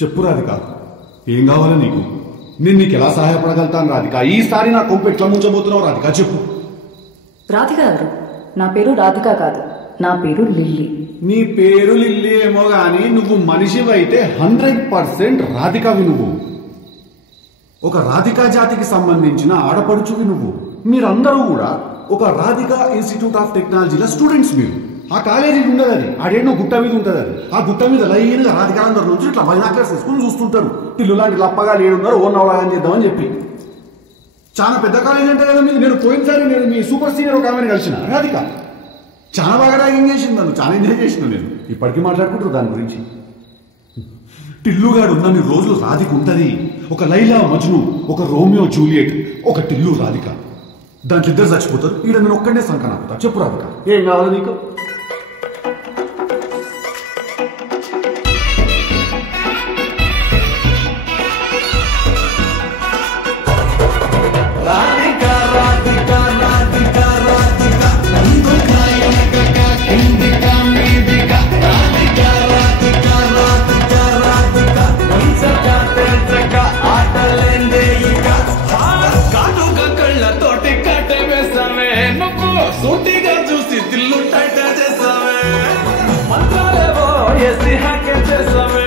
చెప్పు రాధిక, ఏం కావాలా నీకు? నేను నీకు ఎలా సహాయపడగలుగుతాను రాధిక? ఈసారి నా కొంపు ఎట్లా ముంచబోతున్నావు రాధిక? చెప్పు. రాధిక గారు, నా పేరు రాధిక కాదు, నా పేరు లిల్లీ. నీ పేరు లిల్లీ ఏమో గాని నువ్వు మనిషివైతే 100% రాధికవి. నువ్వు ఒక రాధికా జాతికి సంబంధించిన ఆడపడుచువి. నువ్వు మీరందరూ కూడా ఒక రాధికా ఇన్స్టిట్యూట్ ఆఫ్ టెక్నాలజీలో స్టూడెంట్స్. మీరు ఆ కాలేజీకి ఉండదు, అది ఆడేనో గుట్ట మీద ఉంటుంది. అది ఆ గుట్ట మీద లైన్గా రాధికాలందరూ నుంచి ఇట్లా బైనాక్లర్స్ వేసుకుని చూస్తుంటారు. టిల్లు లాంటి లప్పగా లేడున్నారు, ఓన్ అవగాహన చేద్దామని చెప్పి. చాలా పెద్ద కాలేజ్ అంటే కదా మీరు. నేను పోయినసారి నేను మీ సూపర్ సీనియర్ ఒక ఆమెను కలిసిన రాధిక. చాలా బాగా ర్యాగింగ్ చేసింది నన్ను, చాలా ఎంజాయ్ చేసిన. నేను ఇప్పటికీ మాట్లాడుకుంటారు దాని గురించి. టిల్లుగాడు ఉన్నన్ని రోజులు రాధిక ఉంటది. ఒక లైలా మజ్ను, ఒక రోమియో జూలియట్, ఒక టిల్లు రాధిక. దాంట్లో ఇద్దరు చచ్చిపోతారు. ఈడ నేను ఒక్కడే సంకనాకుతా. చెప్పు రాధిక, ఏం కావాలి నీకు? సూటిగా చూసి దిల్లు టైట్ చేసావే, మంత్రాలేవో వేసి హ్యాక్ చేసావే.